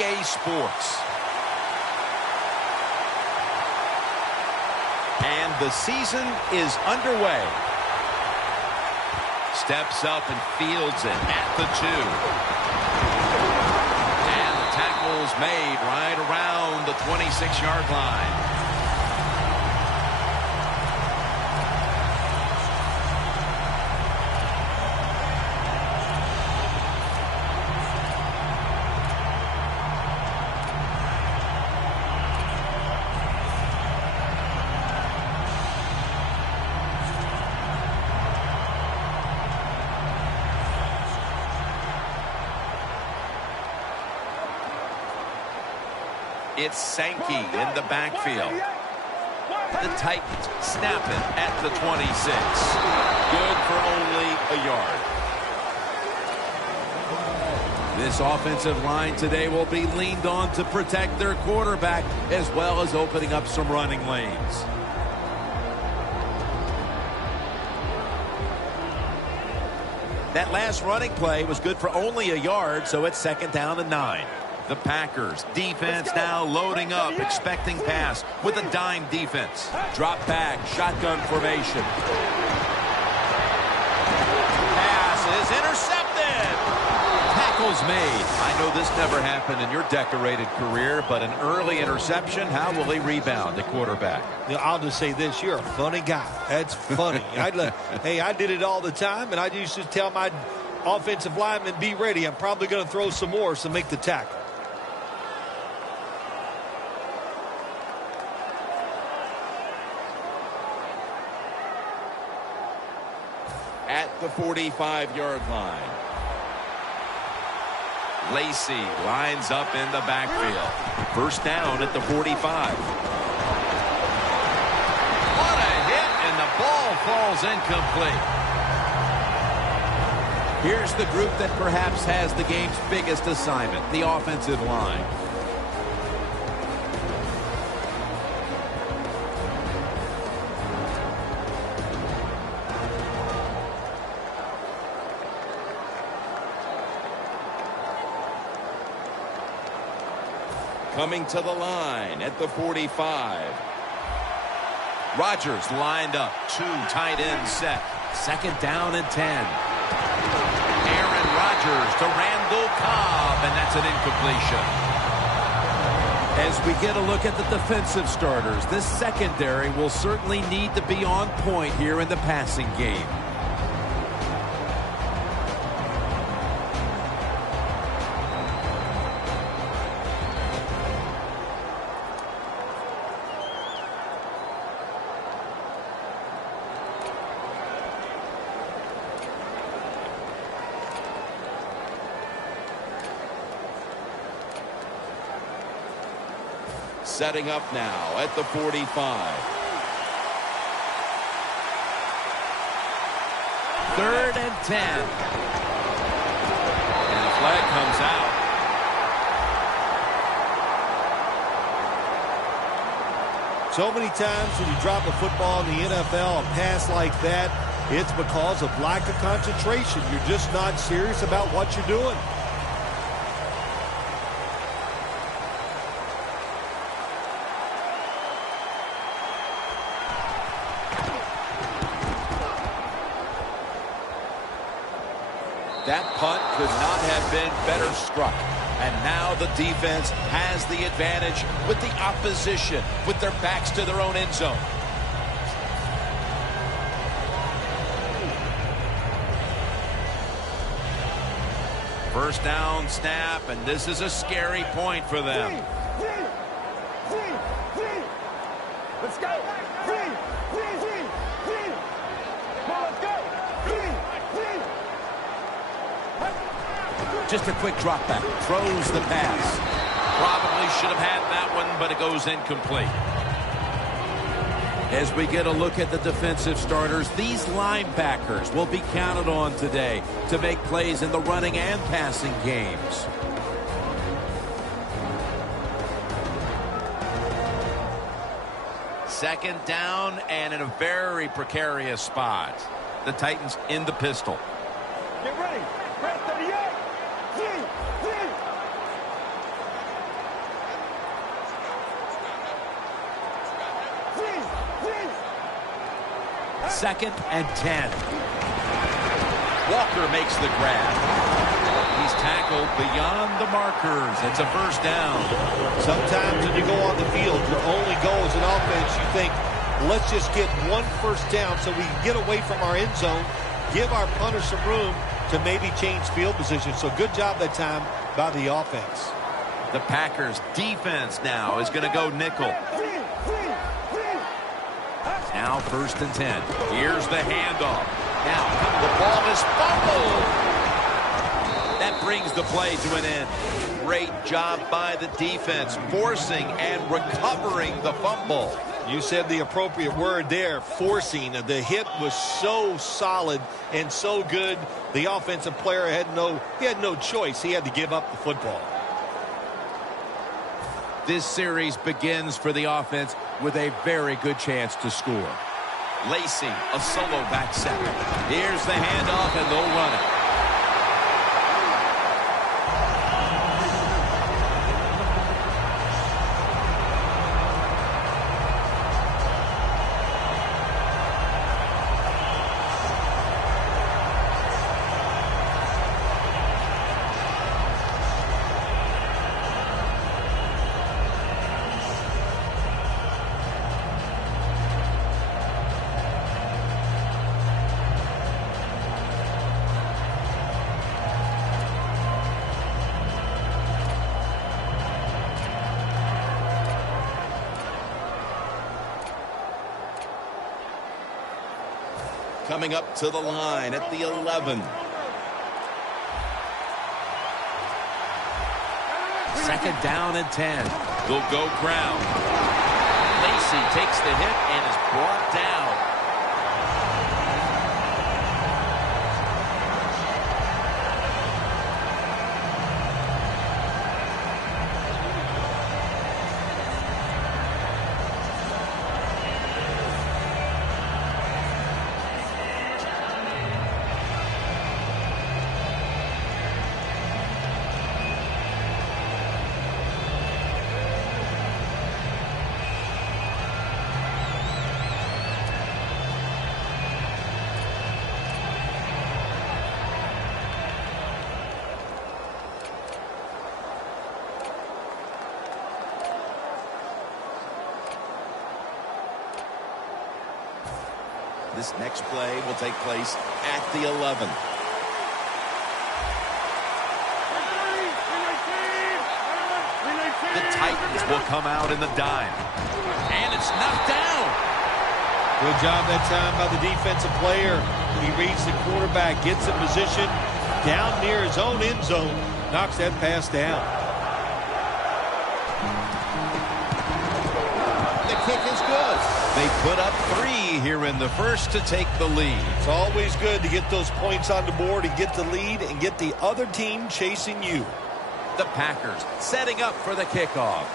EA Sports. And the season is underway. Steps up and fields it at the 2. And the tackle's made right around the 26-yard line. It's Sankey in the backfield. The Titans snap it at the 26. Good for only a yard. This offensive line today will be leaned on to protect their quarterback as well as opening up some running lanes. That last running play was good for only a yard, so it's 2nd down and 9. The Packers defense now loading up, expecting pass with a dime defense. Drop back, shotgun formation. Pass is intercepted. Tackle's made. I know this never happened in your decorated career, but an early interception, how will he rebound the quarterback? I'll just say this, you're a funny guy. That's funny. Hey, I did it all the time, and I used to tell my offensive linemen, be ready. I'm probably going to throw some more, so make the tackle. At the 45-yard line. Lacey lines up in the backfield. 1st down at the 45. What a hit, and the ball falls incomplete. Here's the group that perhaps has the game's biggest assignment, the offensive line. Coming to the line at the 45. Rodgers lined up. 2 tight ends set. 2nd down and 10. Aaron Rodgers to Randall Cobb, and that's an incompletion. As we get a look at the defensive starters, this secondary will certainly need to be on point here in the passing game. Setting up now at the 45. 3rd and 10. And the flag comes out. So many times when you drop a football in the NFL, a pass like that, it's because of lack of concentration. You're just not serious about what you're doing. That punt could not have been better struck. And now the defense has the advantage with the opposition, with their backs to their own end zone. First down snap, and this is a scary point for them. Let's go. Just a quick drop back. Throws the pass. Probably should have had that one, but it goes incomplete. As we get a look at the defensive starters, these linebackers will be counted on today to make plays in the running and passing games. Second down and in a very precarious spot. The Titans in the pistol. Get ready. Press 38. 2nd and 10. Walker makes the grab. He's tackled beyond the markers. It's a first down. Sometimes when you go on the field, your only goal as an offense, you think, let's just get one first down so we can get away from our end zone, give our punter some room to maybe change field position. So good job that time by the offense. The Packers defense now is going to go nickel. Now 1st and 10. Here's the handoff. Now the ball is fumbled. That brings the play to an end. Great job by the defense, forcing and recovering the fumble. You said the appropriate word there, forcing. The hit was so solid and so good. The offensive player had no choice. He had to give up the football. This series begins for the offense with a very good chance to score. Lacy, a solo back seven. Here's the handoff, and they'll run it. Coming up to the line at the 11. 2nd down and 10. They'll go ground. Lacy takes the hit and is brought down. This next play will take place at the 11. The Titans will come out in the dime. And it's knocked down. Good job that time by the defensive player. He reads the quarterback, gets in position down near his own end zone, knocks that pass down. The kick is good. They put up 3 here in the first to take the lead. It's always good to get those points on the board and get the lead and get the other team chasing you. The Packers setting up for the kickoff.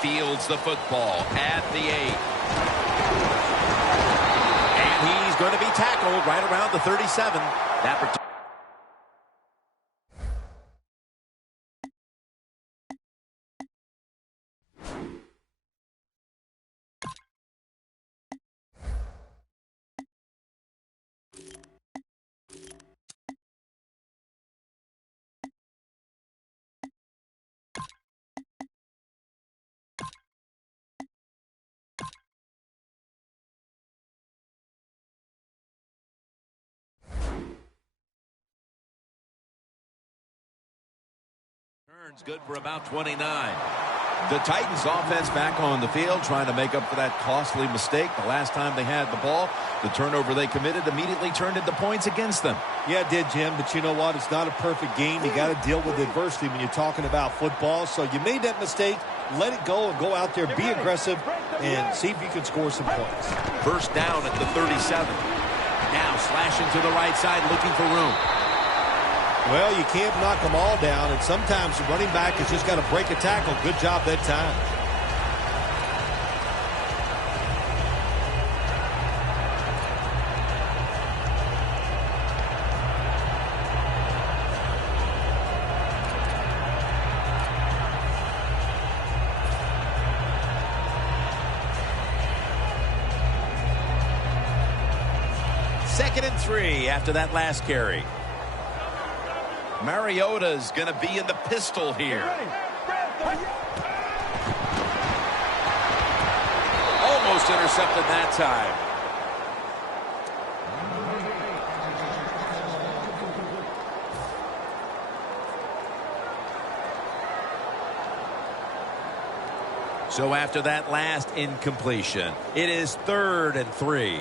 Fields the football at the 8. And he's going to be tackled right around the 37. That good for about 29. The Titans offense back on the field trying to make up for that costly mistake. The last time they had the ball, the turnover they committed immediately turned into points against them. Yeah, it did, Jim, but you know what? It's not a perfect game. You got to deal with adversity when you're talking about football. So you made that mistake, let it go and go out there, be aggressive, and see if you can score some points. First down at the 37. Now slashing to the right side, looking for room. Well, you can't knock them all down, and sometimes the running back has just got to break a tackle. Good job that time. 2nd and 3 after that last carry. Mariota's going to be in the pistol here. Almost intercepted that time. So after that last incompletion, it is 3rd and 3.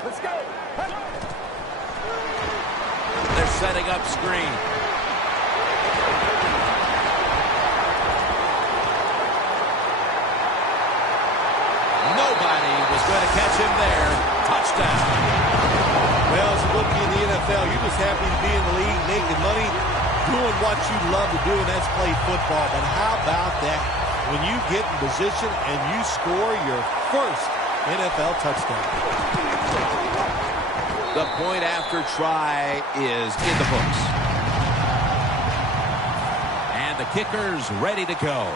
Let's go. They're setting up screen. Nobody was going to catch him there. Touchdown. Well, as a rookie in the NFL, you're just happy to be in the league, making money, doing what you love to do, and that's play football. But how about that? When you get in position and you score your first NFL touchdown. The point after try is in the books. And the kicker's ready to go.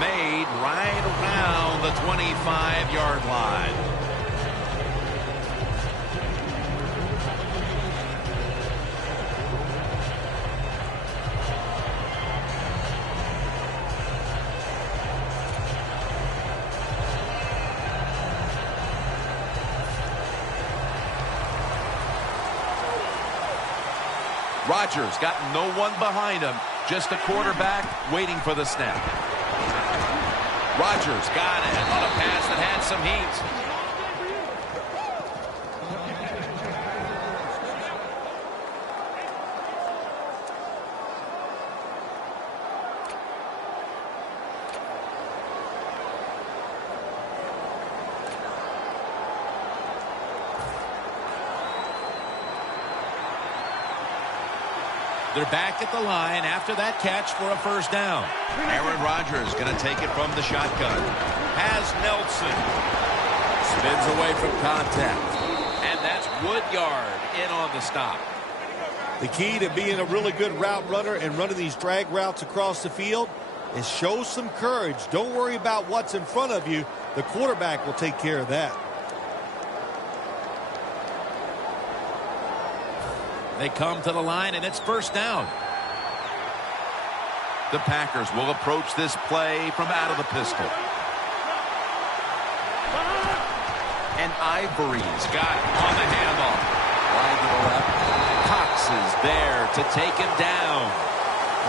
Made right around the 25-yard line. Rodgers got no one behind him, just a quarterback waiting for the snap. Rodgers got it on a pass that had some heat. They're back at the line after that catch for a first down. Aaron Rodgers going to take it from the shotgun. Has Nelson. Spins away from contact. And that's Woodyard in on the stop. The key to being a really good route runner and running these drag routes across the field is show some courage. Don't worry about what's in front of you. The quarterback will take care of that. They come to the line, and it's first down. The Packers will approach this play from out of the pistol. And Ivory's got on the handoff. Wide to the left. Cox is there to take him down.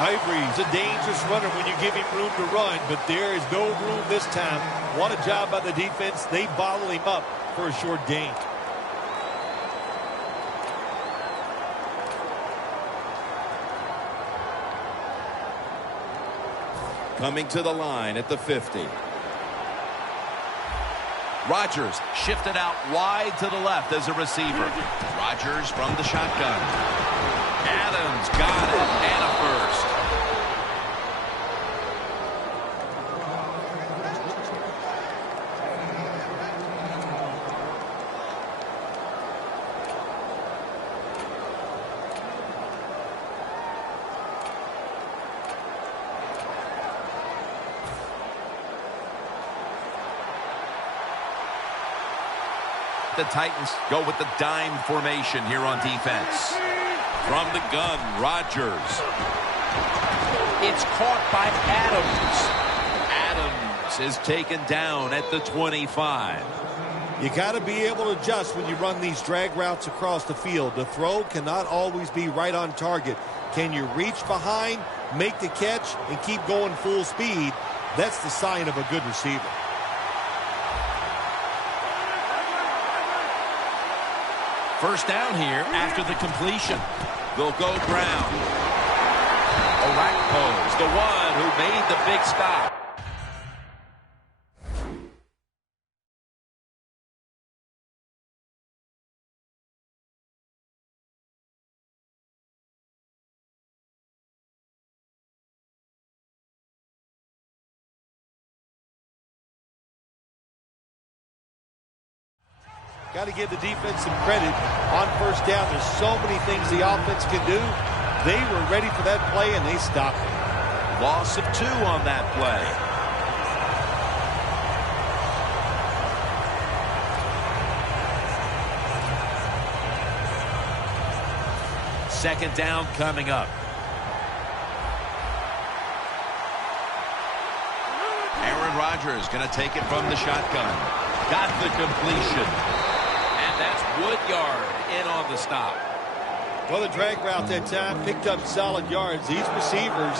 Ivory's a dangerous runner when you give him room to run, but there is no room this time. What a job by the defense. They bottle him up for a short gain. Coming to the line at the 50. Rodgers shifted out wide to the left as a receiver. Rodgers from the shotgun. Adams got it, and a first. The Titans go with the dime formation here on defense. From the gun, Rodgers. It's caught by Adams. Adams is taken down at the 25. You got to be able to adjust when you run these drag routes across the field. The throw cannot always be right on target. Can you reach behind, make the catch, and keep going full speed? That's the sign of a good receiver. First down here after the completion. They'll go ground. Orakpo's the one who made the big stop. Got to give the defense some credit on first down. There's so many things the offense can do. They were ready for that play, and they stopped it. Loss of 2 on that play. Second down coming up. Aaron Rodgers going to take it from the shotgun. Got the completion. And that's Woodyard in on the stop. Well, the drag route that time picked up solid yards. These receivers,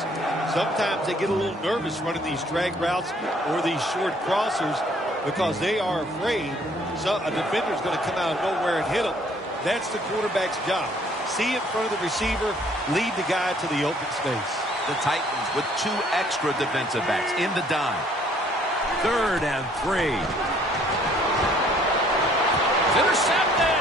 sometimes they get a little nervous running these drag routes or these short crossers because they are afraid a defender's going to come out of nowhere and hit them. That's the quarterback's job. See in front of the receiver, lead the guy to the open space. The Titans with 2 extra defensive backs in the dime. 3rd and 3. Intercepted!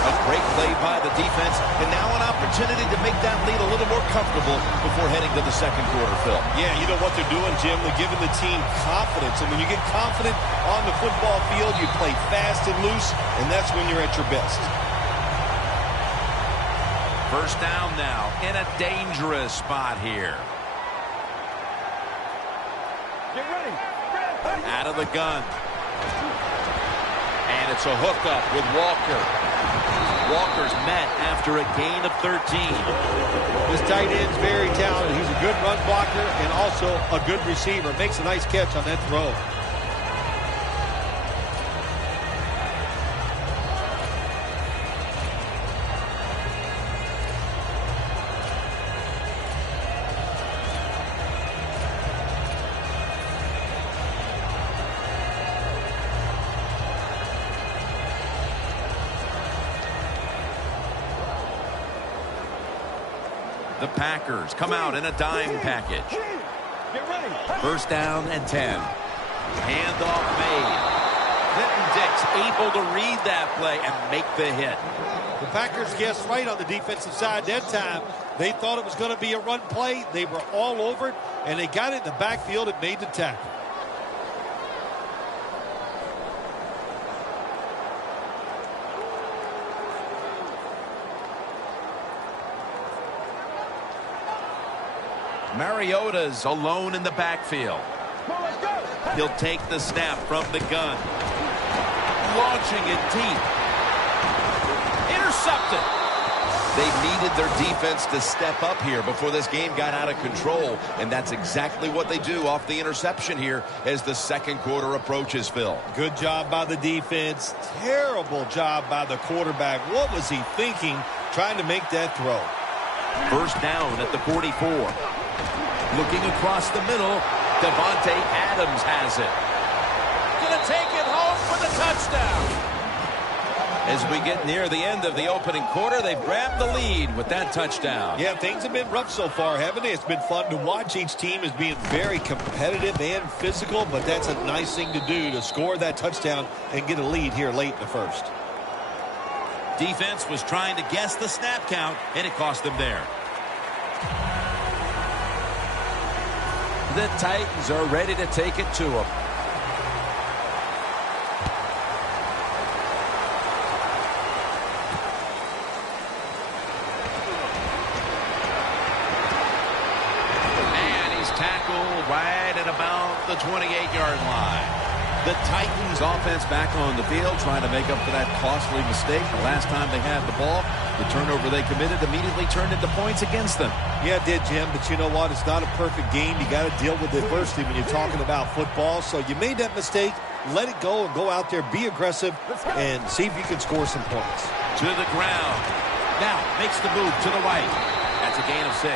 A great play by the defense, and now an opportunity to make that lead a little more comfortable before heading to the second quarter, Phil. Yeah, you know what they're doing, Jim? They're giving the team confidence. And when you get confident on the football field, you play fast and loose, and that's when you're at your best. First down now in a dangerous spot here. Get ready. Out of the gun. And it's a hookup with Walker. Walker's met after a gain of 13. This tight end's very talented. He's a good run blocker and also a good receiver. Makes a nice catch on that throw. The Packers come out in a dime package. Get ready. First down and 10. Handoff made. Clinton Dix able to read that play and make the hit. The Packers guessed right on the defensive side that time. They thought it was going to be a run play. They were all over it, and they got it in the backfield and made the tackle. Mariota's alone in the backfield. Well, let's go. He'll take the snap from the gun. Launching it deep. Intercepted. They needed their defense to step up here before this game got out of control, and that's exactly what they do off the interception here as the second quarter approaches, Phil. Good job by the defense. Terrible job by the quarterback. What was he thinking trying to make that throw? First down at the 44. Looking across the middle, Devontae Adams has it. Gonna take it home for the touchdown. As we get near the end of the opening quarter, they've grabbed the lead with that touchdown. Yeah, things have been rough so far, haven't they? It's been fun to watch. Each team is being very competitive and physical, but that's a nice thing to do, to score that touchdown and get a lead here late in the first. Defense was trying to guess the snap count, and it cost them there. The Titans are ready to take it to them. And he's tackled right at about the 28-yard line. The Titans offense back on the field trying to make up for that costly mistake. The last time they had the ball, the turnover they committed immediately turned into points against them. Yeah, it did, Jim, but you know what? It's not a perfect game. You got to deal with adversity when you're talking about football. So you made that mistake, let it go, and go out there, be aggressive, and see if you can score some points. To the ground. Now makes the move to the right. That's a gain of 6.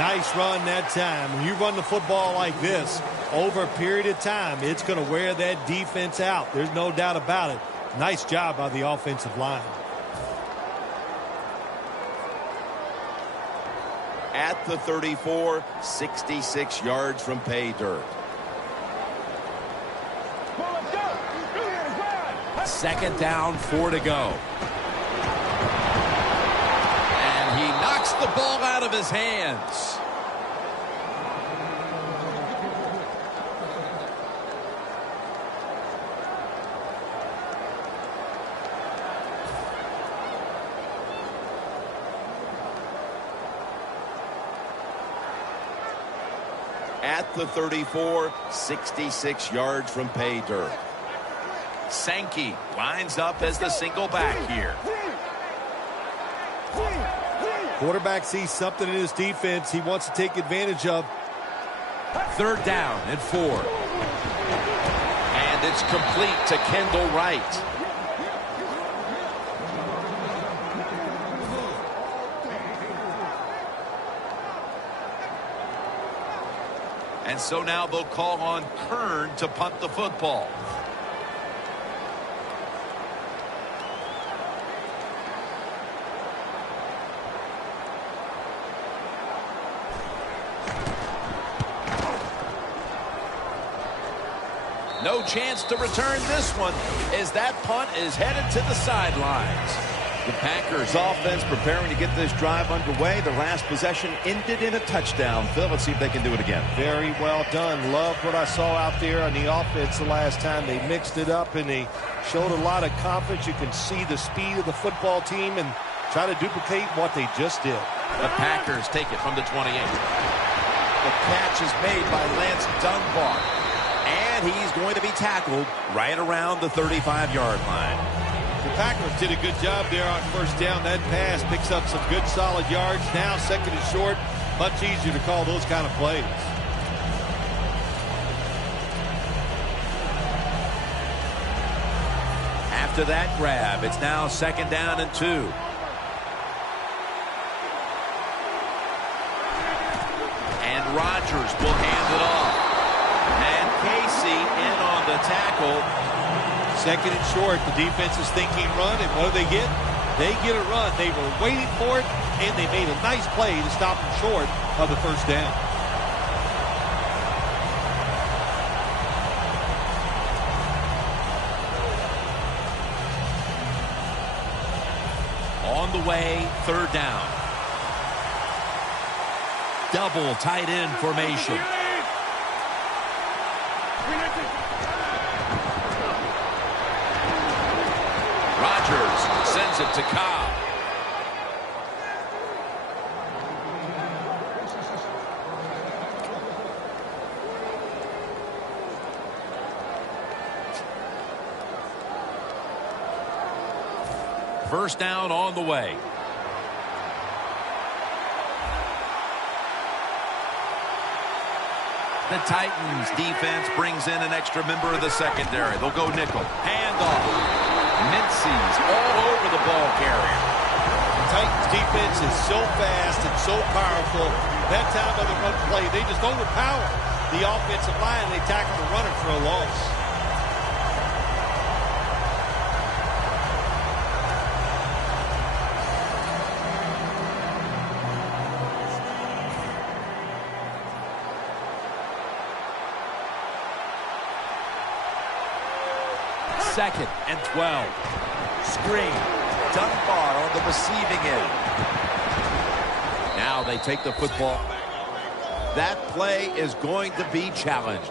Nice run that time. When you run the football like this, over a period of time, it's going to wear that defense out. There's no doubt about it. Nice job by the offensive line. At the 34, 66 yards from pay dirt. Well, let's go. Second down, 4 to go. And he knocks the ball out of his hands. at the 34, 66 yards from pay dirt. Sankey lines up as the single back here. Quarterback sees something in his defense he wants to take advantage of. 3rd down and 4. And it's complete to Kendall Wright. And so now they'll call on Kern to punt the football. No chance to return this one as that punt is headed to the sidelines. The Packers offense preparing to get this drive underway. The last possession ended in a touchdown. Phil, let's see if they can do it again. Very well done. Loved what I saw out there on the offense the last time. They mixed it up and they showed a lot of confidence. You can see the speed of the football team and try to duplicate what they just did. The Packers take it from the 28. The catch is made by Lance Dunbar. And he's going to be tackled right around the 35-yard line. The Packers did a good job there on 1st down. That pass picks up some good solid yards. Now 2nd and short. Much easier to call those kind of plays. After that grab, it's now 2nd down and 2. And Rodgers will hand it off. And Casey in on the tackle. 2nd and short. The defense is thinking run, and what do they get? They get a run. They were waiting for it, and they made a nice play to stop them short of the 1st down. On the way, 3rd down. Double tight end formation. Rodgers sends it to Cobb. First down on the way. The Titans defense brings in an extra member of the secondary. They'll go nickel. Handoff. Mincy's all over the ball carrier. The Titans defense is so fast and so powerful. That time of the run play, they just overpower the offensive line. They tackle the runner for a loss. Second and 12. Screen. Dunbar on the receiving end. Now they take the football. That play is going to be challenged.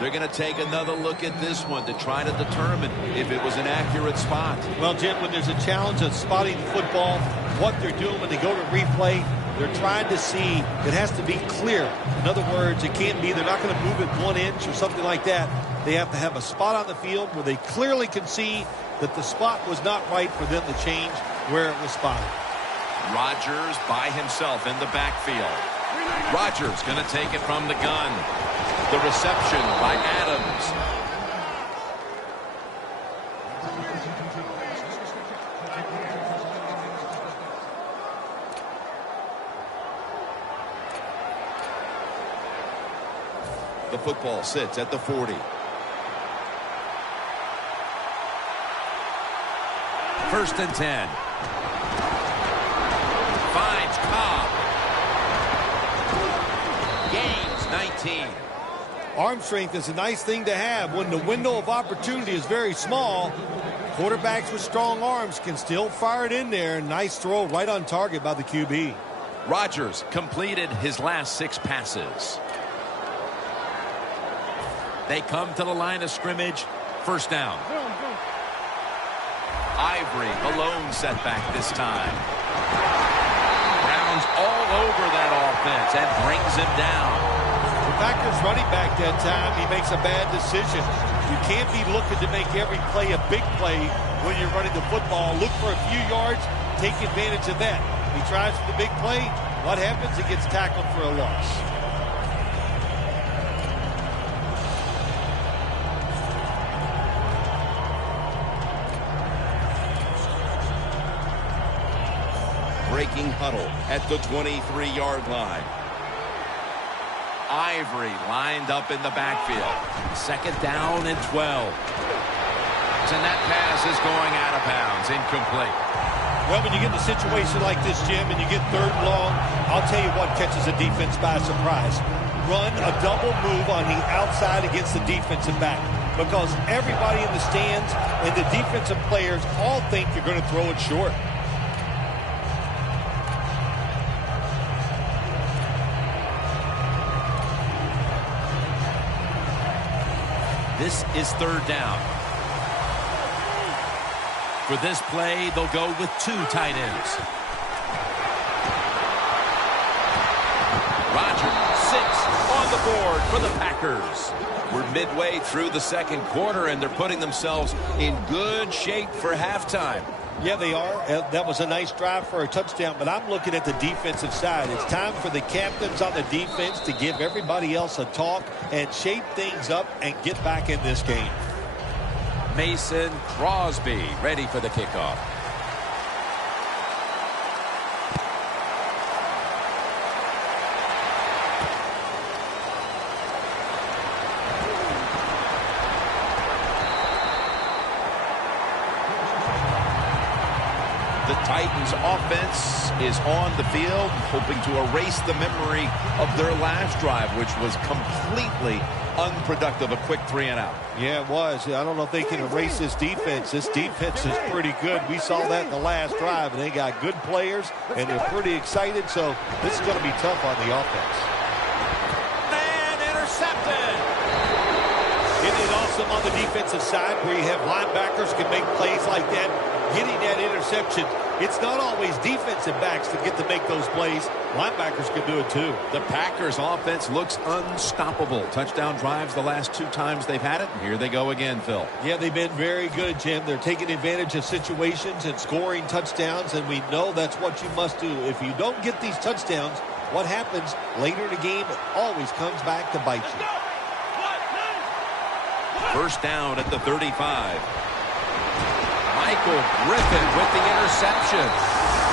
They're going to take another look at this one to try to determine if it was an accurate spot. Well, Jim, when there's a challenge of spotting the football, what they're doing when they go to replay, they're trying to see it has to be clear. In other words, it can't be they're not going to move it 1 inch or something like that. They have to have a spot on the field where they clearly can see that the spot was not right for them to change where it was spotted. Rodgers by himself in the backfield. Rodgers going to take it from the gun. The reception by Adams. The football sits at the 40. First and 10. Finds Cobb. Gains 19. Arm strength is a nice thing to have when the window of opportunity is very small. Quarterbacks with strong arms can still fire it in there. Nice throw right on target by the QB. Rodgers completed his last 6 passes. They come to the line of scrimmage. First down. Ivory, the lone setback this time. Brown's all over that offense and brings him down. Packers running back that time, he makes a bad decision. You can't be looking to make every play a big play when you're running the football. Look for a few yards, take advantage of that. He tries for the big play. What happens? He gets tackled for a loss. Breaking huddle at the 23-yard line. Ivory lined up in the backfield. Second down and 12. And that pass is going out of bounds. Incomplete. Well, when you get in a situation like this, Jim, and you get third and long, I'll tell you what catches a defense by surprise. Run a double move on the outside against the defensive back, because everybody in the stands and the defensive players all think you're going to throw it short. This is third down. For this play, they'll go with two tight ends. Rodgers, 6 on the board for the Packers. We're midway through the second quarter, and they're putting themselves in good shape for halftime. Yeah, they are. That was a nice drive for a touchdown, but I'm looking at the defensive side. It's time for the captains on the defense to give everybody else a talk and shape things up and get back in this game. Mason Crosby ready for the kickoff. The Titans offense is on the field, hoping to erase the memory of their last drive, which was completely unproductive, a quick 3-and-out. Yeah, it was. I don't know if they can erase this defense. This defense is pretty good. We saw that in the last drive, and they got good players, and they're pretty excited, so this is going to be tough on the offense. And intercepted. Isn't it awesome on the defensive side where you have linebackers can make plays like that, getting that interception? It's not always defensive backs that get to make those plays. Linebackers can do it too. The Packers offense looks unstoppable. Touchdown drives the last 2 times they've had it. Here they go again, Phil. Yeah, they've been very good, Jim. They're taking advantage of situations and scoring touchdowns, and we know that's what you must do. If you don't get these touchdowns, what happens later in the game, it always comes back to bite you. First down at the 35. Michael Griffin with the interception.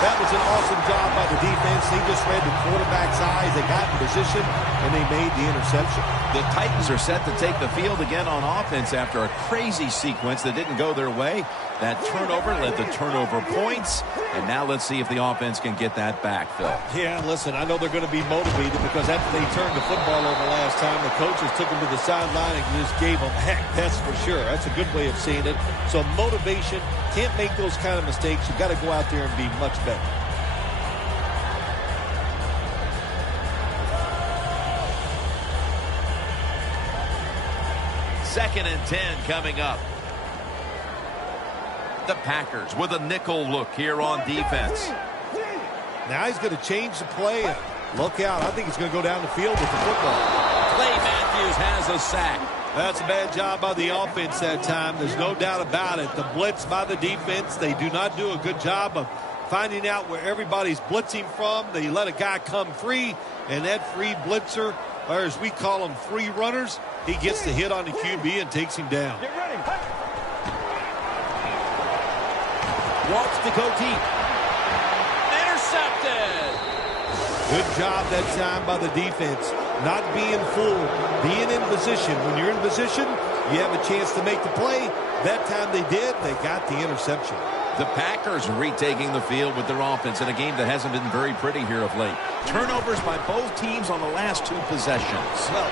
That was an awesome job by the defense. They just read the quarterback's eyes. They got in position, and they made the interception. The Titans are set to take the field again on offense after a crazy sequence that didn't go their way. That turnover led to turnover points, and now let's see if the offense can get that back, Phil. Yeah, listen, I know they're going to be motivated because after they turned the football over last time, the coaches took them to the sideline and just gave them heck, that's for sure. That's a good way of seeing it. So motivation, can't make those kind of mistakes. You've got to go out there and be much better. Second and 10 coming up. The Packers with a nickel look here on defense. Now he's going to change the play. And look out. I think he's going to go down the field with the football. Clay Matthews has a sack. That's a bad job by the offense that time. There's no doubt about it. The blitz by the defense, they do not do a good job of finding out where everybody's blitzing from. They let a guy come free, and that free blitzer, or as we call them, free runners, he gets the hit on the QB and takes him down. Get ready. Wants to go deep. Intercepted. Good job that time by the defense. Not being fooled, being in position. When you're in position, you have a chance to make the play. That time they did. They got the interception. The Packers retaking the field with their offense in a game that hasn't been very pretty here of late. Turnovers by both teams on the last 2 possessions. Well,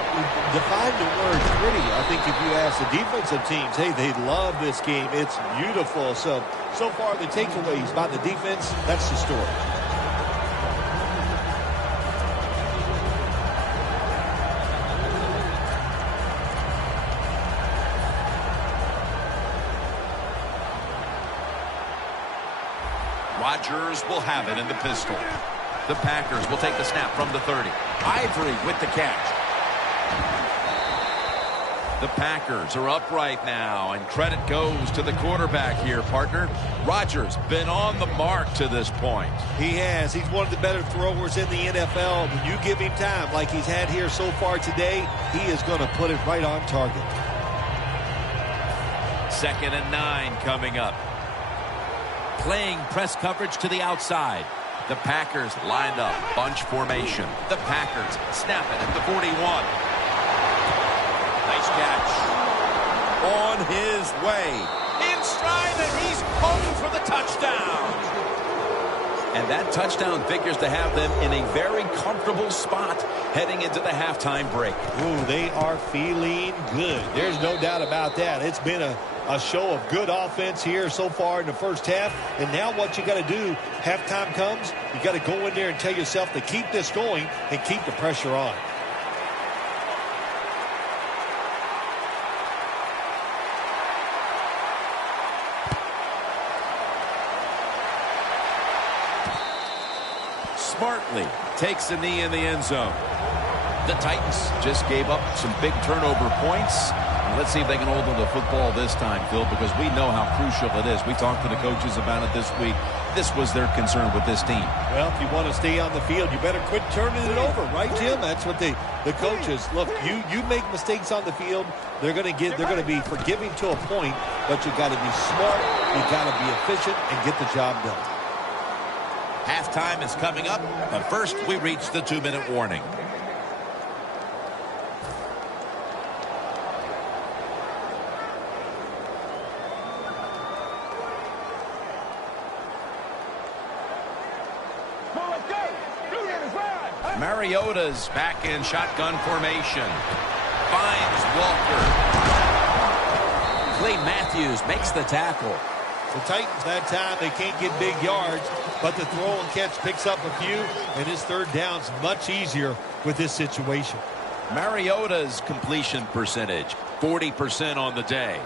define the word pretty. I think if you ask the defensive teams, hey, they love this game. It's beautiful. So far the takeaways by the defense, that's the story. Rodgers will have it in the pistol. The Packers will take the snap from the 30. Ivory with the catch. The Packers are up right now, and credit goes to the quarterback here, partner. Rodgers been on the mark to this point. He has. He's one of the better throwers in the NFL. When you give him time like he's had here so far today, he is going to put it right on target. 2nd and 9 coming up. Playing press coverage to the outside. The Packers lined up, bunch formation. The Packers snap it at the 41. Nice catch. On his way. In stride, and he's home for the touchdown. And that touchdown figures to have them in a very comfortable spot heading into the halftime break. Ooh, they are feeling good. There's no doubt about that. It's been a show of good offense here so far in the first half. And now what you got to do, halftime comes, you got to go in there and tell yourself to keep this going and keep the pressure on. Smartly takes a knee in the end zone. The Titans just gave up some big turnover points. Let's see if they can hold on to the football this time, Phil, because we know how crucial it is. We talked to the coaches about it this week. This was their concern with this team. Well, if you want to stay on the field, you better quit turning it over, right, Jim? That's what the coaches look. You make mistakes on the field, they're going to be forgiving to a point, but you got to be smart, you got to be efficient, and get the job done. Halftime is coming up, but first we reach the 2-minute warning. Mariota's back in shotgun formation. Finds Walker. Clay Matthews makes the tackle. The Titans that time, they can't get big yards, but the throw and catch picks up a few, and his third down's much easier with this situation. Mariota's completion percentage, 40% on the day.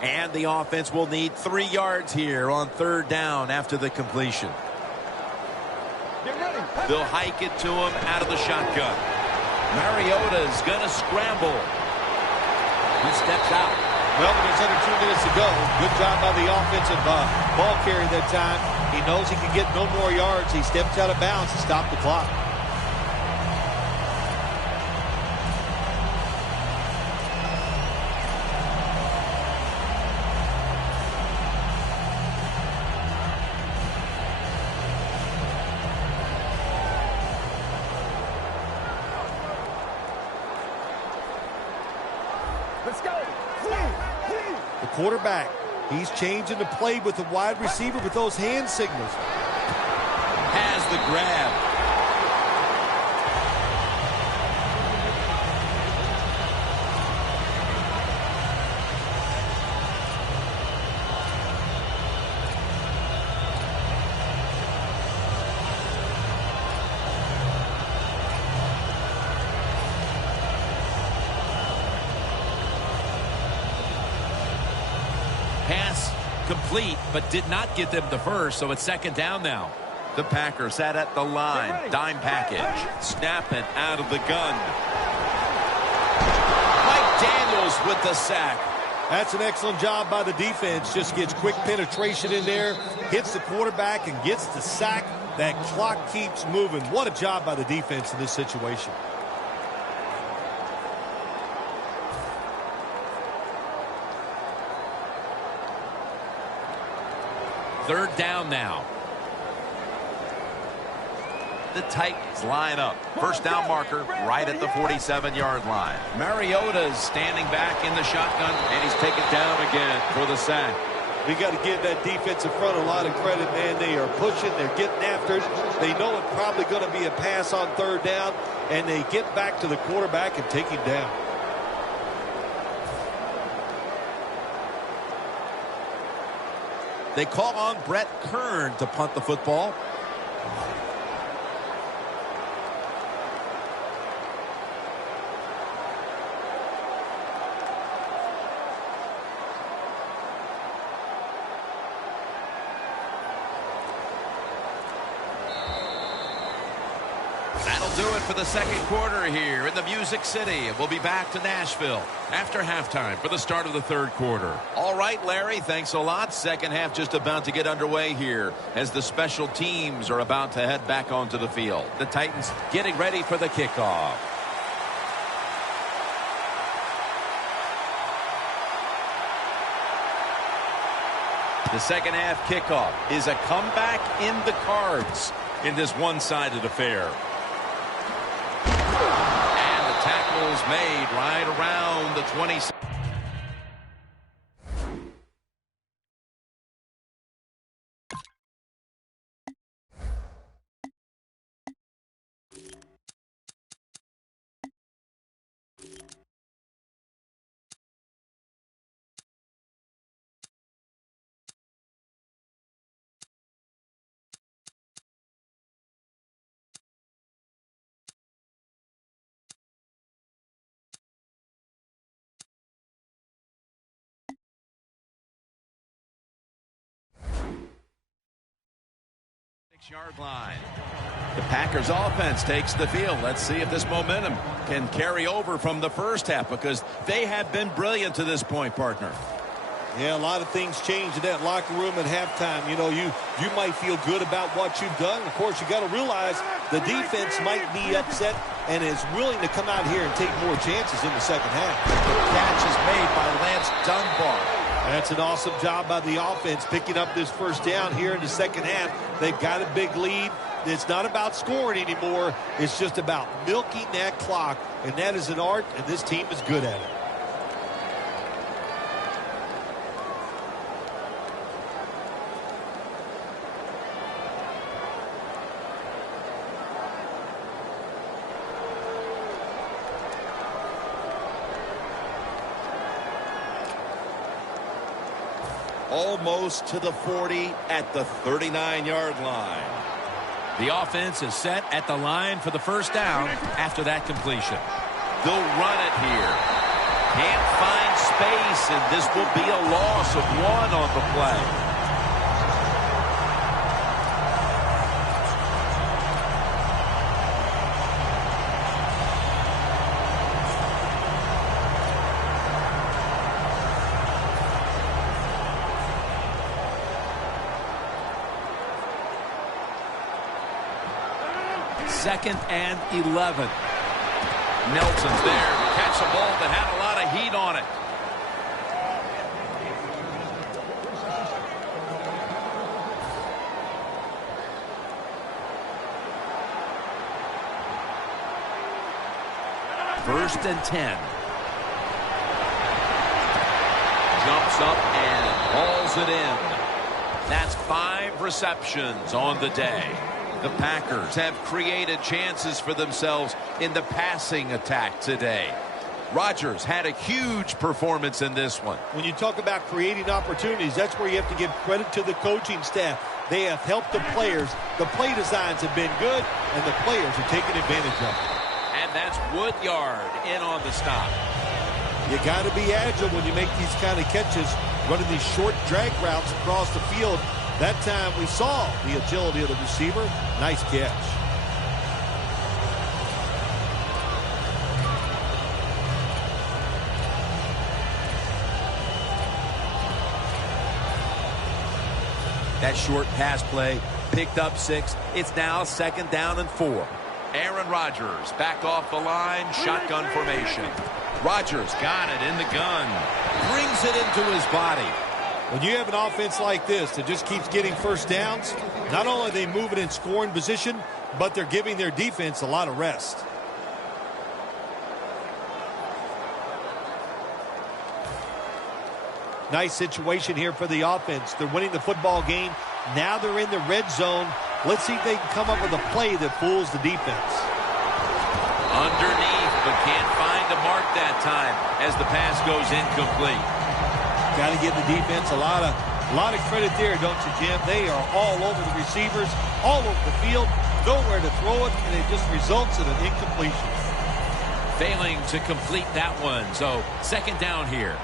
And the offense will need 3 yards here on 3rd down after the completion. They'll hike it to him out of the shotgun. Mariota's going to scramble. He steps out. Well, there's under 2 minutes to go. Good job by the offensive ball carrier that time. He knows he can get no more yards. He steps out of bounds to stop the clock. Let's go. The quarterback, he's changing the play with the wide receiver with those hand signals. Has the grab. Pass complete, but did not get them the first, so it's 2nd down now. The Packers sat at the line. Dime package. Snap it out of the gun. Mike Daniels with the sack. That's an excellent job by the defense. Just gets quick penetration in there, hits the quarterback, and gets the sack. That clock keeps moving. What a job by the defense in this situation. Third down now. The Titans line up. First down marker right at the 47-yard line. Mariota's standing back in the shotgun, and he's taken down again for the sack. We got to give that defensive front a lot of credit, man. They are pushing. They're getting after it. They know it's probably going to be a pass on 3rd down, and they get back to the quarterback and take him down. They call on Brett Kern to punt the football. That'll do it for the second quarter here in the Music City. We'll be back to Nashville after halftime for the start of the third quarter. All right, Larry, thanks a lot. Second half just about to get underway here as the special teams are about to head back onto the field. The Titans getting ready for the kickoff. The second half kickoff is a comeback in the cards in this one-sided affair. And the tackle's made right around the 20. Yard line. The Packers offense takes the field. Let's see if this momentum can carry over from the first half, because they have been brilliant to this point, partner. Yeah, a lot of things changed in that locker room at halftime. You know, you might feel good about what you've done. Of course, you got to realize the defense might be upset and is willing to come out here and take more chances in the second half. The catch is made by Lance Dunbar. That's an awesome job by the offense picking up this first down here in the second half. They've got a big lead. It's not about scoring anymore. It's just about milking that clock, and that is an art, and this team is good at it. Almost to the 40 at the 39-yard line. The offense is set at the line for the first down after that completion. They'll run it here. Can't find space, and this will be a loss of 1 on the play. Second and 11. Nelson's there to catch a ball that had a lot of heat on it. First and 10. Jumps up and hauls it in. That's 5 receptions on the day. The Packers have created chances for themselves in the passing attack today. Rodgers had a huge performance in this one. When you talk about creating opportunities, that's where you have to give credit to the coaching staff. They have helped the players. The play designs have been good, and the players are taking advantage of it. And that's Woodyard in on the stop. You got to be agile when you make these kind of catches, running these short drag routes across the field. That time we saw the agility of the receiver. Nice catch. That short pass play picked up 6. It's now second down and 4. Aaron Rodgers back off the line, shotgun formation. Rodgers got it in the gun, brings it into his body. When you have an offense like this that just keeps getting first downs, not only are they moving in scoring position, but they're giving their defense a lot of rest. Nice situation here for the offense. They're winning the football game. Now they're in the red zone. Let's see if they can come up with a play that fools the defense. Underneath, but can't find a mark that time as the pass goes incomplete. Got to give the defense a lot of credit there, don't you, Jim? They are all over the receivers, all over the field, nowhere to throw it, and it just results in an incompletion. Failing to complete that one, so second down here.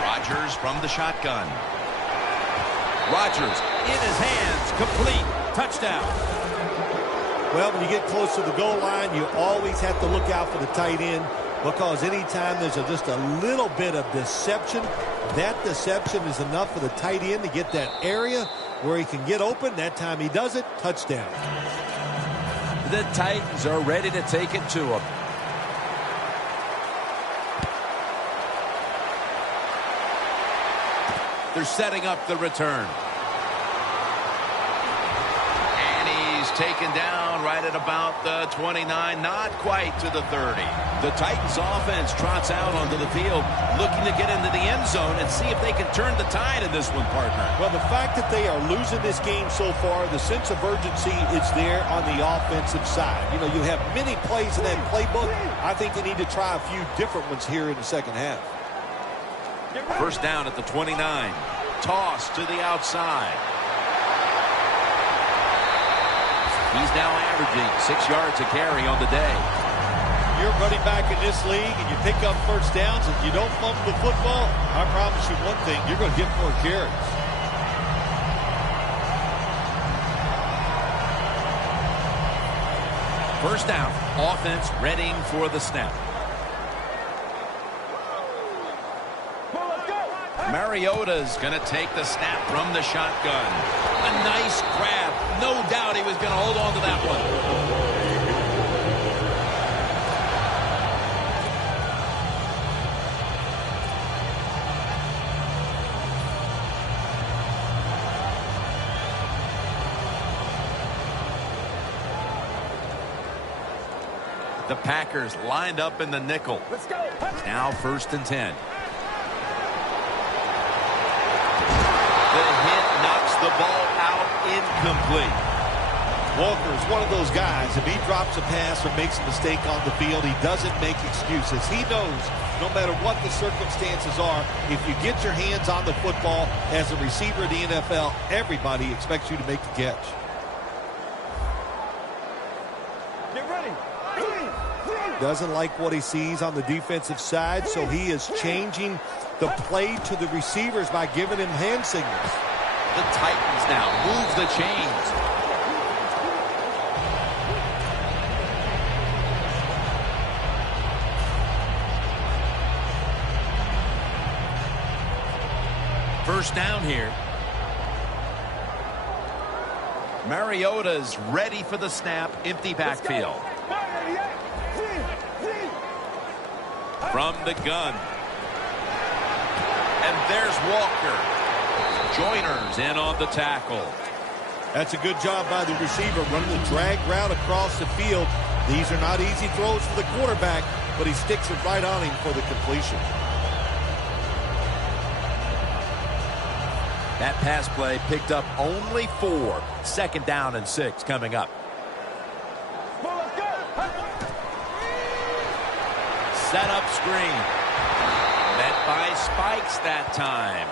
Rodgers from the shotgun. Rodgers in his hands, complete, touchdown. Well, when you get close to the goal line, you always have to look out for the tight end, because anytime there's just a little bit of deception, that deception is enough for the tight end to get that area where he can get open. That time he does it, touchdown. The Titans are ready to take it to him. They're setting up the return. And he's taken down right at about the 29, not quite to the 30. The Titans offense trots out onto the field, looking to get into the end zone and see if they can turn the tide in this one, partner. Well, the fact that they are losing this game so far, the sense of urgency is there on the offensive side. You know, you have many plays in that playbook. I think they need to try a few different ones here in the second half. First down at the 29. Toss to the outside. He's now averaging 6 yards a carry on the day. You're running back in this league and you pick up first downs and you don't fumble the football, I promise you one thing, you're going to get more carries. First down, offense readying for the snap. Mariota's going to take the snap from the shotgun. A nice grab. No doubt he was going to hold on to that one. The Packers lined up in the nickel. Let's go. Now first and 10. The hit knocks the ball out, incomplete. Walker is one of those guys, if he drops a pass or makes a mistake on the field, he doesn't make excuses. He knows no matter what the circumstances are, if you get your hands on the football as a receiver in the NFL, everybody expects you to make the catch. Get ready. Doesn't like what he sees on the defensive side, so he is changing the play to the receivers by giving him hand signals. The Titans now move the chains. First down here. Mariota's ready for the snap. Empty backfield. From the gun. And there's Walker. Joyner's in on the tackle. That's a good job by the receiver, running the drag route across the field. These are not easy throws for the quarterback, but he sticks it right on him for the completion. That pass play picked up only 4. Second down and 6 coming up. Set up screen. Met by Spikes that time.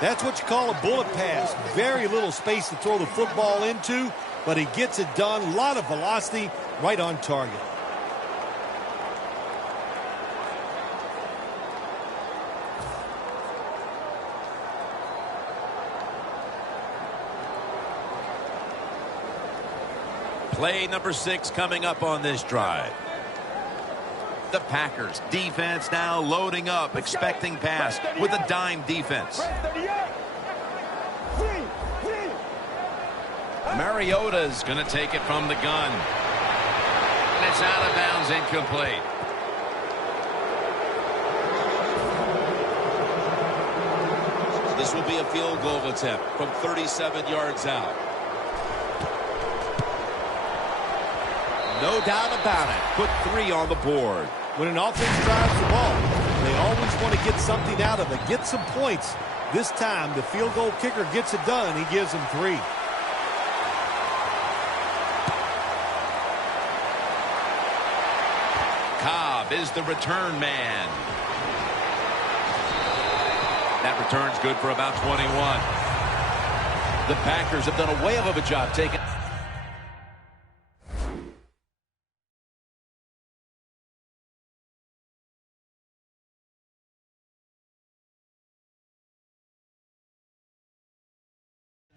That's what you call a bullet pass. Very little space to throw the football into, but he gets it done. A lot of velocity, right on target. Play number 6 coming up on this drive. The Packers defense now loading up, expecting pass with a dime defense. Mariota's going to take it from the gun. And it's out of bounds, incomplete. This will be a field goal attempt from 37 yards out. No doubt about it. Put 3 on the board. When an offense drives the ball, they always want to get something out of it, get some points. This time, the field goal kicker gets it done. He gives them 3. Cobb is the return man. That return's good for about 21. The Packers have done a whale of a job taking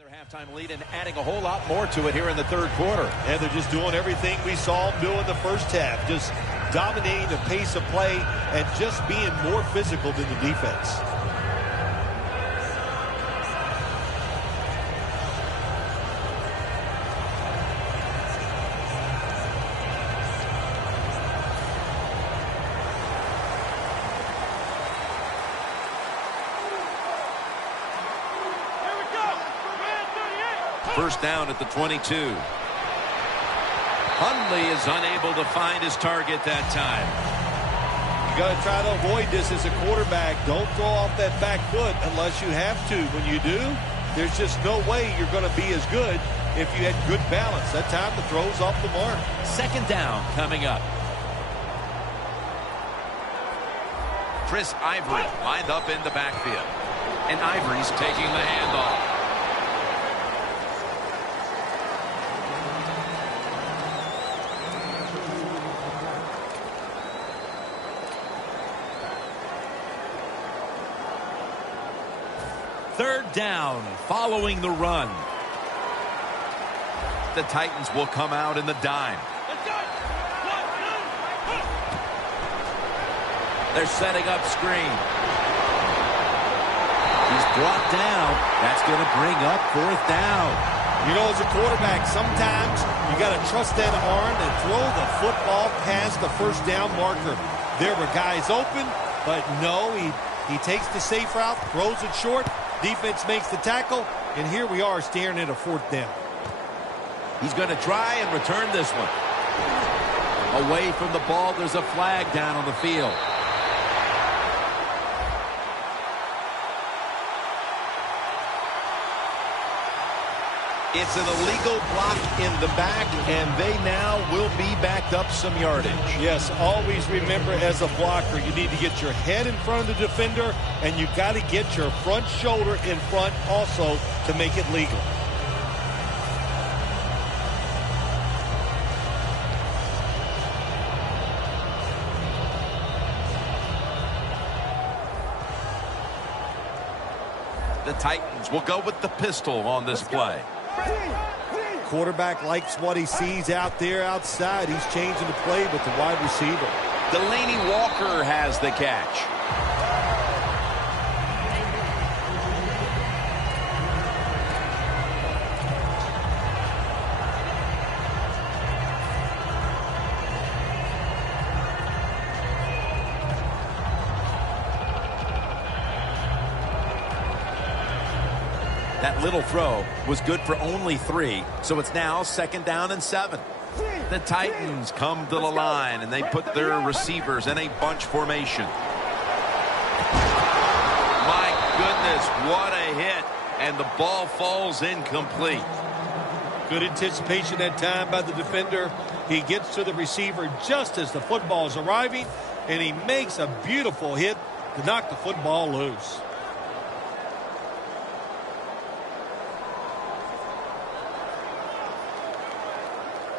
Another halftime lead and adding a whole lot more to it here in the third quarter. And they're just doing everything we saw them do in the first half. Just dominating the pace of play and just being more physical than the defense. First down at the 22. Hundley is unable to find his target that time. You got to try to avoid this as a quarterback. Don't throw off that back foot unless you have to. When you do, there's just no way you're going to be as good if you had good balance. That time the throw's off the mark. Second down coming up. Chris Ivory lined up in the backfield. And Ivory's taking the handoff. Third down following the run. The Titans will come out in the dime. They're setting up screen. He's brought down. That's going to bring up fourth down. You know, as a quarterback, sometimes you got to trust that arm and throw the football past the first down marker. There were guys open, but no, he takes the safe route, throws it short. Defense makes the tackle, and here we are staring at a fourth down. He's going to try and return this one. Away from the ball, there's a flag down on the field. It's an illegal block in the back, and they now will be backed up some yardage. Yes, always remember as a blocker, you need to get your head in front of the defender, and you got to get your front shoulder in front also to make it legal. The Titans will go with the pistol on this play. Quarterback likes what he sees out there outside. He's changing the play with the wide receiver. Delaney Walker has the catch. That little throw was good for only 3, so it's now second down and 7. The Titans come to the line, and they put their receivers in a bunch formation. My goodness, what a hit, and the ball falls incomplete. Good anticipation that time by the defender. He gets to the receiver just as the football is arriving, and he makes a beautiful hit to knock the football loose.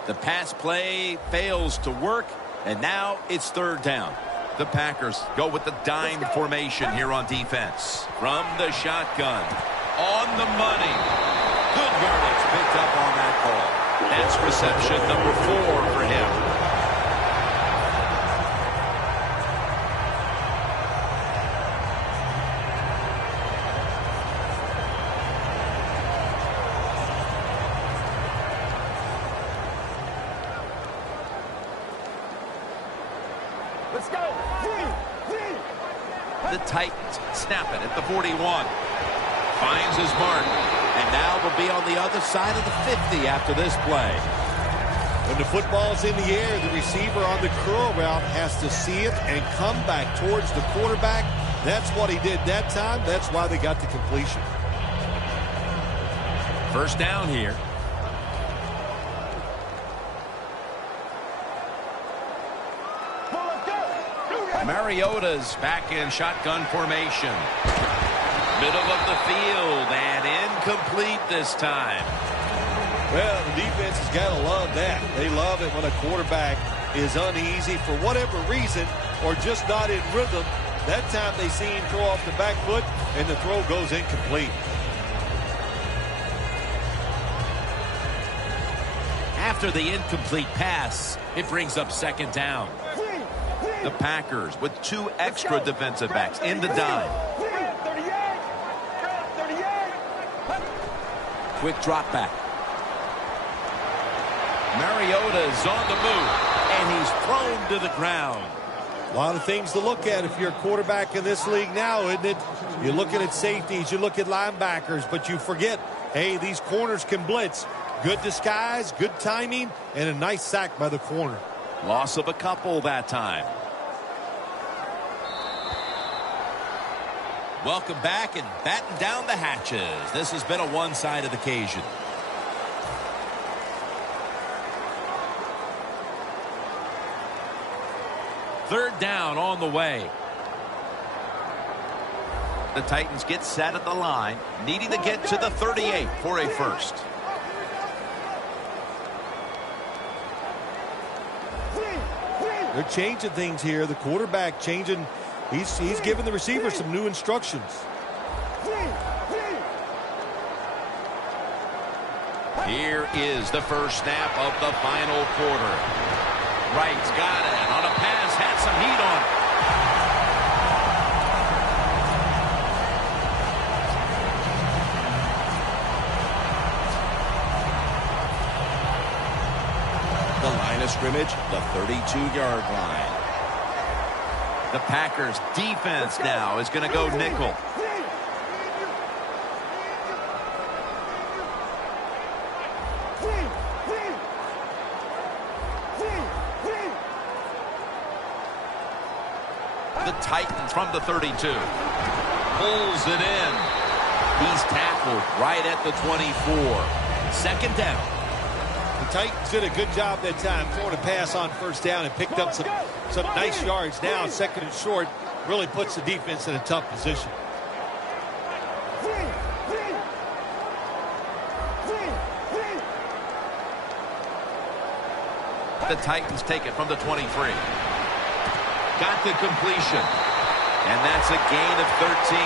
The pass play fails to work, and now it's third down. The Packers go with the dime formation here on defense. From the shotgun, on the money. Good yardage picked up on that call. That's reception number 4 for him. Let's go. The Titans snap it at the 41. Finds his mark. And now will be on the other side of the 50 after this play. When the football's in the air, the receiver on the curl route has to see it and come back towards the quarterback. That's what he did that time. That's why they got the completion. First down here. Mariota's back in shotgun formation. Middle of the field and incomplete this time. Well, the defense has got to love that. They love it when a quarterback is uneasy for whatever reason or just not in rhythm. That time they see him throw off the back foot and the throw goes incomplete. After the incomplete pass, it brings up second down. The Packers with 2 extra defensive backs in the dime. Quick drop back. Mariota's on the move, and he's thrown to the ground. A lot of things to look at if you're a quarterback in this league now, isn't it? You're looking at safeties, you look at linebackers, but you forget, hey, these corners can blitz. Good disguise, good timing, and a nice sack by the corner. Loss of a couple that time. Welcome back and batten down the hatches. This has been a one-sided occasion. Third down on the way. The Titans get set at the line, needing to get to the 38 for a first. They're changing things here. The quarterback changing. He's giving the receiver some new instructions. Here is the first snap of the final quarter. Wright's got it on a pass, had some heat on it. The line of scrimmage, the 32-yard line. The Packers defense now is going to go nickel. The Titans from the 32. Pulls it in. He's tackled right at the 24. Second down. The Titans did a good job that time throwing a pass on first down and picked up some nice yards. Now second and short really puts the defense in a tough position. The Titans take it from the 23. Got the completion. And that's a gain of 13.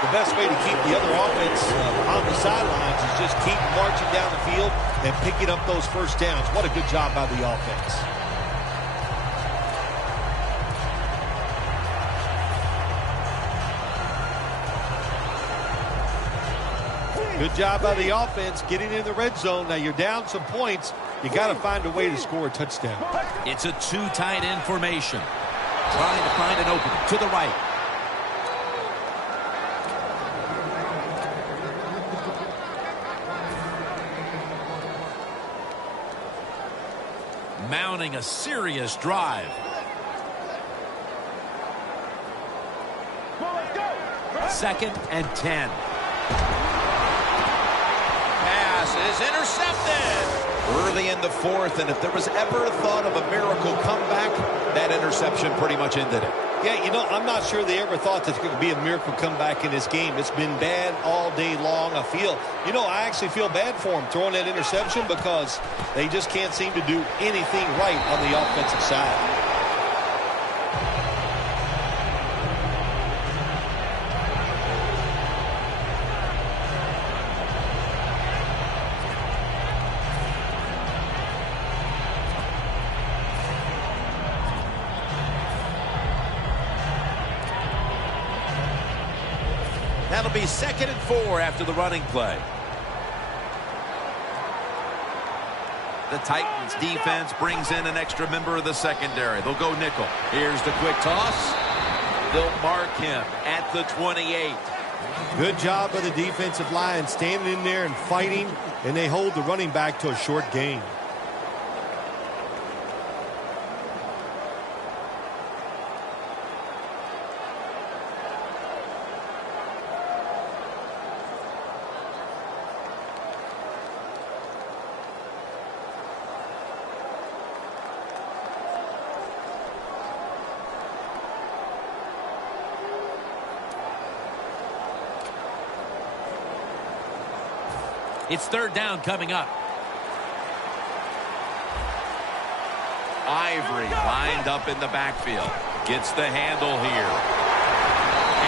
The best way to keep the other offense on the sidelines is just keep marching down the field and picking up those first downs. What a good job by the offense. Good job by the offense getting in the red zone. Now you're down some points. You got to find a way to score a touchdown. It's a 2 tight end formation. Trying to find an opening to the right. Mounting a serious drive. Second and 10. Pass is intercepted. Early in the fourth, and if there was ever a thought of a miracle comeback, that interception pretty much ended it. Yeah, you know, I'm not sure they ever thought there's going to be a miracle comeback in this game. It's been bad all day long. I actually feel bad for them throwing that interception because they just can't seem to do anything right on the offensive side. That'll be second and 4 after the running play. The Titans defense brings in an extra member of the secondary. They'll go nickel. Here's the quick toss. They'll mark him at the 28. Good job by the defensive line standing in there and fighting, and they hold the running back to a short gain. It's third down coming up. Ivory lined up in the backfield. Gets the handle here.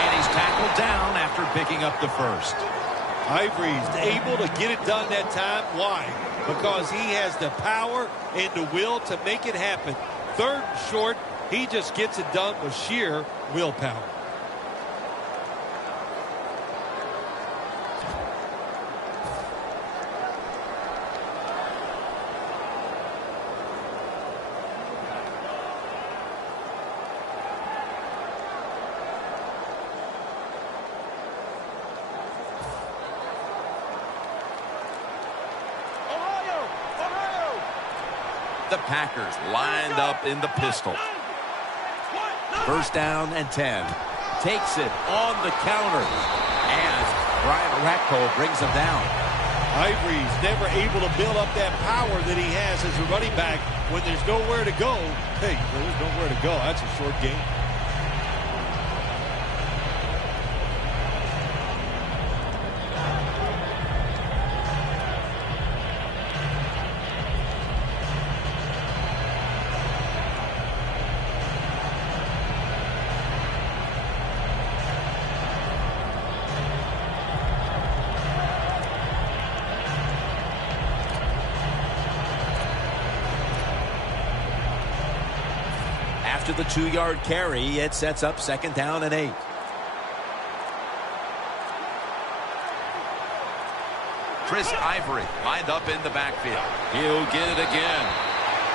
And he's tackled down after picking up the first. Ivory's able to get it done that time. Why? because he has the power and the will to make it happen. Third and short, he just gets it done with sheer willpower. The Packers lined up in the pistol. First down and 10. Takes it on the counter. And Brian Ratko brings him down. Ivory's never able to build up that power that he has as a running back when there's nowhere to go. Hey, there's nowhere to go. That's a short game. After the 2-yard carry, it sets up second down and 8. Chris Ivory lined up in the backfield. He'll get it again.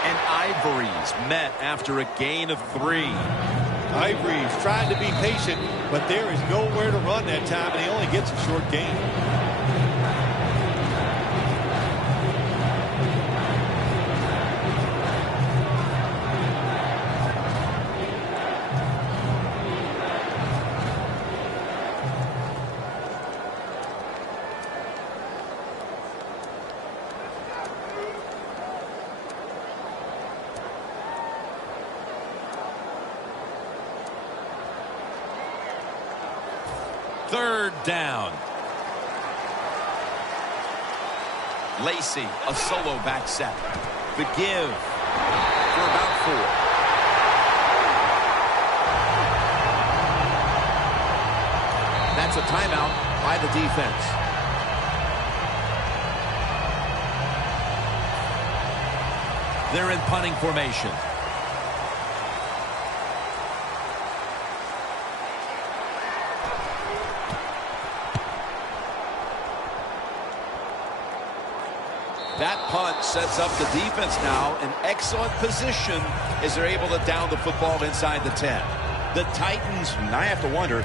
And Ivory's met after a gain of 3. Ivory's trying to be patient, but there is nowhere to run that time, and he only gets a short gain. Third down. Lacey, a solo back set. The give for about 4. That's a timeout by the defense. They're in punting formation. That punt sets up the defense now in excellent position as they're able to down the football inside the 10. The Titans, I have to wonder,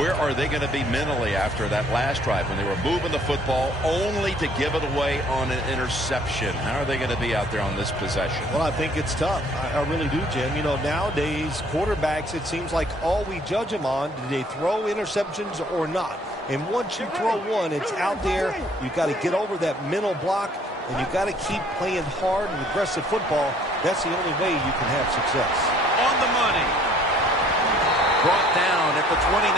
where are they going to be mentally after that last drive when they were moving the football only to give it away on an interception? How are they going to be out there on this possession? Well, I think it's tough. I really do, Jim. You know, nowadays, quarterbacks, it seems like all we judge them on, did they throw interceptions or not? And once you throw one, it's out there. You've got to get over that mental block, and you've got to keep playing hard and aggressive football. That's the only way you can have success. On the money. Brought down at the 29.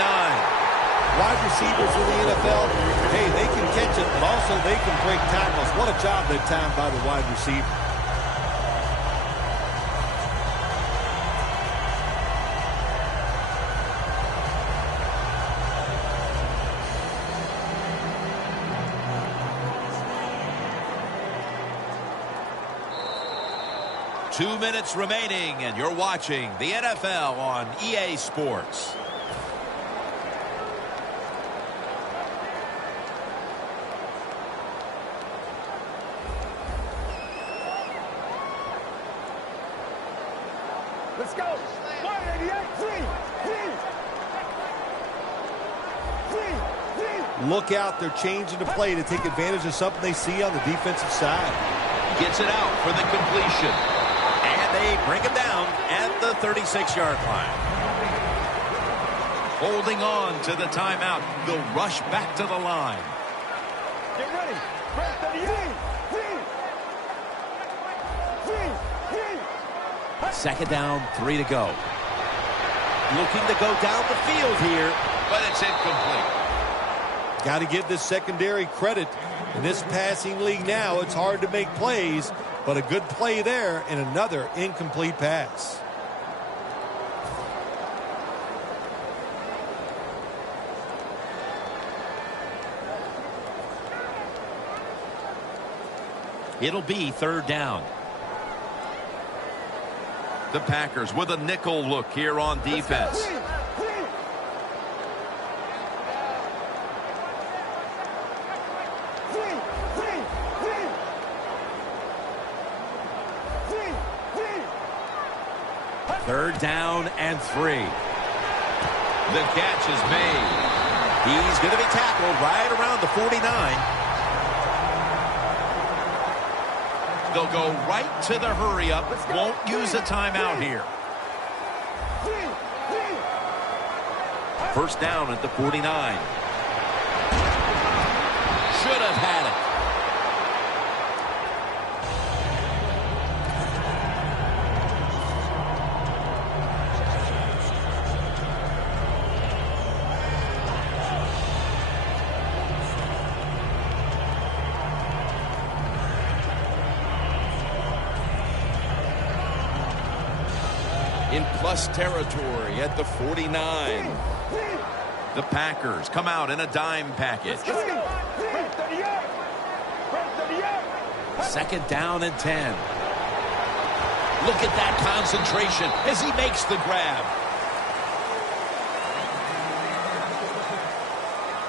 Wide receivers in the NFL, hey, they can catch it, but also they can break tackles. What a job that time by the wide receiver. Two minutes remaining, and you're watching the NFL on EA Sports. Let's go. 188, three. Look out, they're changing the play to take advantage of something they see on the defensive side. Gets it out for the completion. And they bring him down at the 36-yard line. Holding on to the timeout. They'll rush back to the line. Get ready. Break 38. Second down, 3 to go. Looking to go down the field here, but it's incomplete. Got to give this secondary credit. In this passing league now, it's hard to make plays, but a good play there and another incomplete pass. It'll be 3rd down. The Packers with a nickel look here on defense. Third down and 3. The catch is made. He's going to be tackled right around the 49. They'll go right to the hurry up. Won't use a timeout here. First down at the 49. Should have had it. In plus territory at the 49. The Packers come out in a dime package. 2nd down and 10. Look at that concentration as he makes the grab.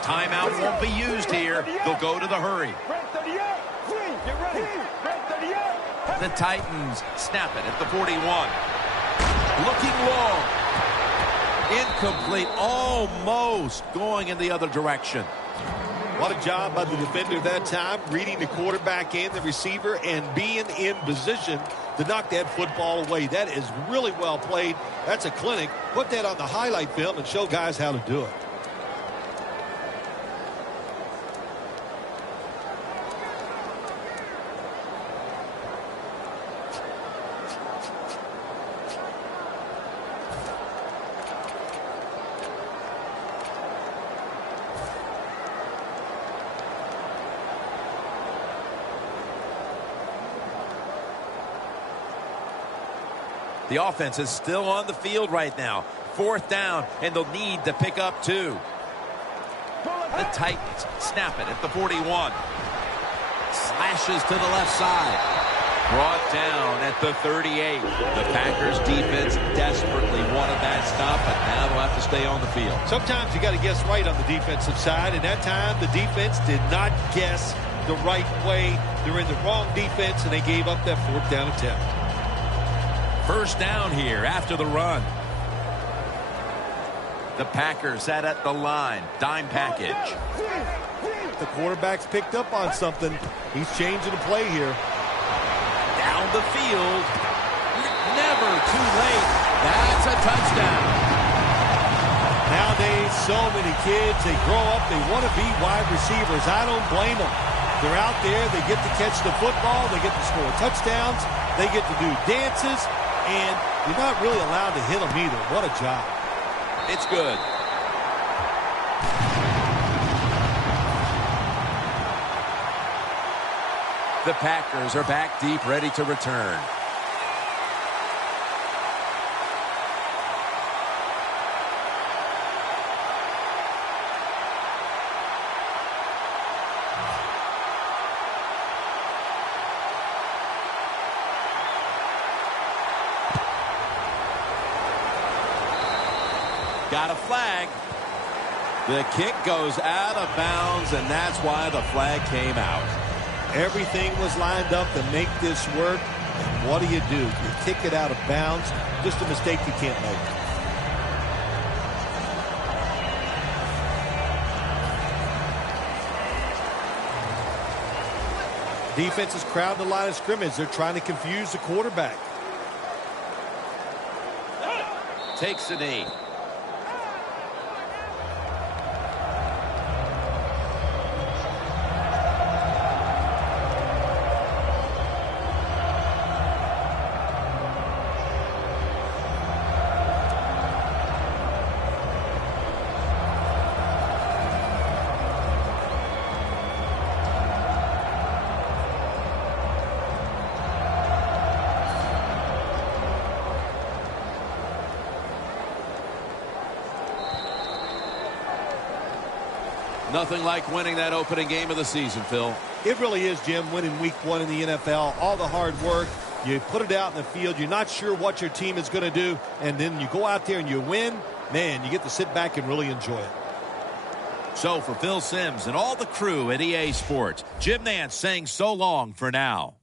Timeout won't be used here. They'll go to the hurry. The Titans snap it at the 41. Looking long. Incomplete. Almost going in the other direction. What a job by the defender that time, reading the quarterback and the receiver and being in position to knock that football away. That is really well played. That's a clinic. Put that on the highlight film and show guys how to do it. The offense is still on the field right now. 4th down, and they'll need to pick up 2. The Titans snap it at the 41. Slashes to the left side. Brought down at the 38. The Packers defense desperately wanted that stop, but now they'll have to stay on the field. Sometimes you got to guess right on the defensive side, and that time the defense did not guess the right way. They're in the wrong defense, and they gave up that 4th down attempt. First down here after the run. The Packers sat at the line. Dime package. The quarterback's picked up on something. He's changing the play here. Down the field. Never too late. That's a touchdown. Nowadays, so many kids, they grow up, they want to be wide receivers. I don't blame them. They're out there, they get to catch the football, they get to score touchdowns, they get to do dances, and you're not really allowed to hit them either. What a job. It's good. The Packers are back deep, ready to return. Got a flag. The kick goes out of bounds, and that's why the flag came out. Everything was lined up to make this work. And what do? You kick it out of bounds. Just a mistake you can't make. Defense is crowding the line of scrimmage. They're trying to confuse the quarterback. Takes a knee. Nothing like winning that opening game of the season, Phil. It really is, Jim, winning week 1 in the NFL. All the hard work. You put it out in the field. You're not sure what your team is going to do. And then you go out there and you win. Man, you get to sit back and really enjoy it. So for Phil Simms and all the crew at EA Sports, Jim Nantz saying so long for now.